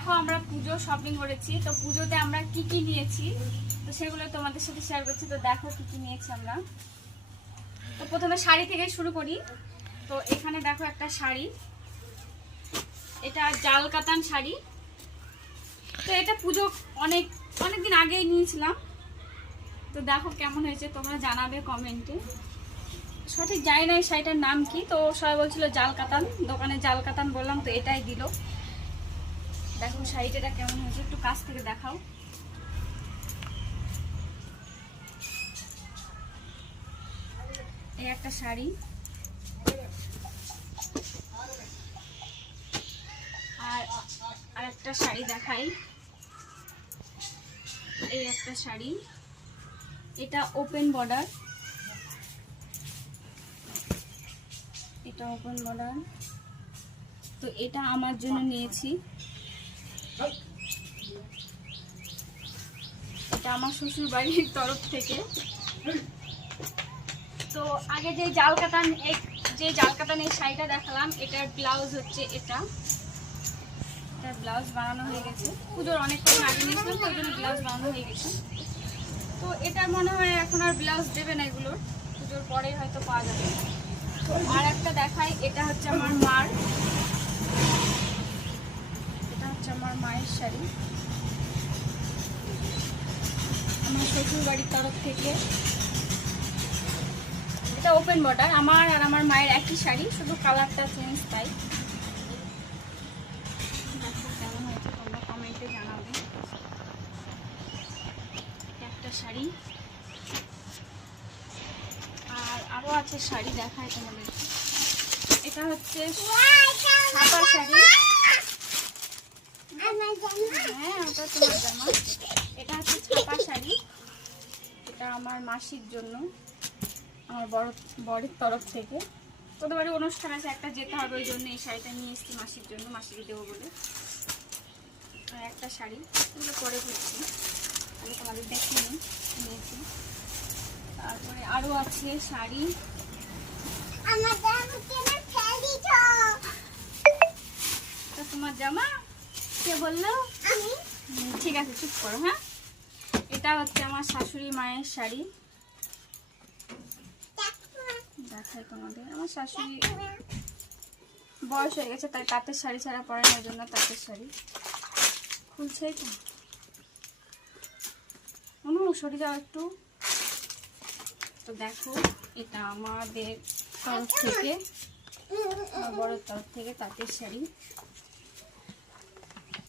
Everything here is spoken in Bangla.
দেখো আমরা পুজো শপিং করেছি, তো পুজোতে আমরা কি কি নিয়েছি তো সেগুলো তোমাদের সাথে শেয়ার করছি। তো দেখো কি কি নিয়েছি আমরা। তো প্রথমে শাড়ি থেকে শুরু করি। তো এখানে দেখো একটা শাড়ি, এটা জাল কাতান শাড়ি। তো এটা পুজো অনেকদিন আগেই নিয়েছিলাম। তো দেখো কেমন হয়েছে তোমরা জানাবে কমেন্টে। সঠিক জানি না এই শাড়িটার নাম কি, তো সবাই বলছিল জাল কাতান, দোকানে জাল কাতান বললাম তো এটাই দিল। দেখো শাড়িটা কেমন হয়েছে একটু কাছ থেকে দেখাও। এই একটা শাড়ি, আর একটা শাড়ি দেখাই। এই একটা শাড়ি, এটা ওপেন বর্ডার, এটা ওপেন বর্ডার। তো এটা আমার জন্য নিয়েছি, এটা আমার শ্বশুর বাড়ির তরফ থেকে। তো আগে যে জাল কাতান এই শাড়িটা দেখালাম, এটার ব্লাউজ হচ্ছে এটার ব্লাউজ বানানো হয়ে গেছে। পুজোর অনেকক্ষণ আগে নিয়েছিলাম তো ওই জন্য ব্লাউজ বানানো হয়ে গেছে। তো এটার মনে হয় এখন আর ব্লাউজ দেবে না, এগুলোর পুজোর পরেই হয়তো পাওয়া যাবে। তো আর একটা দেখাই, এটা হচ্ছে আমার মায়ের শাড়ি, আমার শ্বশুর বাড়ির তরফ থেকে। এটা ওপেন বর্ডার, আমার আর আমার মায়ের একই শাড়ি, শুধু কালারটা চেঞ্জ তাই। কেমন হয়েছে তোমরা কমেন্টে জানাবে। একটা শাড়ি, আর আরো আছে শাড়ি দেখায় তোমাদের। এটা হচ্ছে ছাপা শাড়ি, হ্যাঁ ওটা তোমার জামা। এটা হচ্ছে ছাপা শাড়ি, এটা আমার মাসির জন্য, আমার বরের তরফ থেকে। তোদের বাড়ি অনুষ্ঠান আছে একটা, যেতে হবে, ওই জন্য এই শাড়িটা নিয়ে এসেছি মাসির জন্য, মাসিকে দেবো বলে। আর একটা শাড়ি, এগুলো পরে করছি, আমি তোমাদের দেখিয়ে নিয়েছি। তারপরে আরো আছে শাড়ি, তোমার জামা কে বললো? ঠিক আছে চুপ করো। হ্যাঁ, এটা হচ্ছে আমার শাশুড়ি মায়ের শাড়ি, দেখাই তোমাদের। আমার শাশুড়ি বয়স হয়ে গেছে, তাই তাঁতের শাড়ি ছাড়া পরে না, জন্য তাঁতের শাড়ি খুলছেই তো। সরে যাও একটু। তো দেখো এটা আমাদের তরফ থেকে, বড় তরফ থেকে তাঁতের শাড়ি।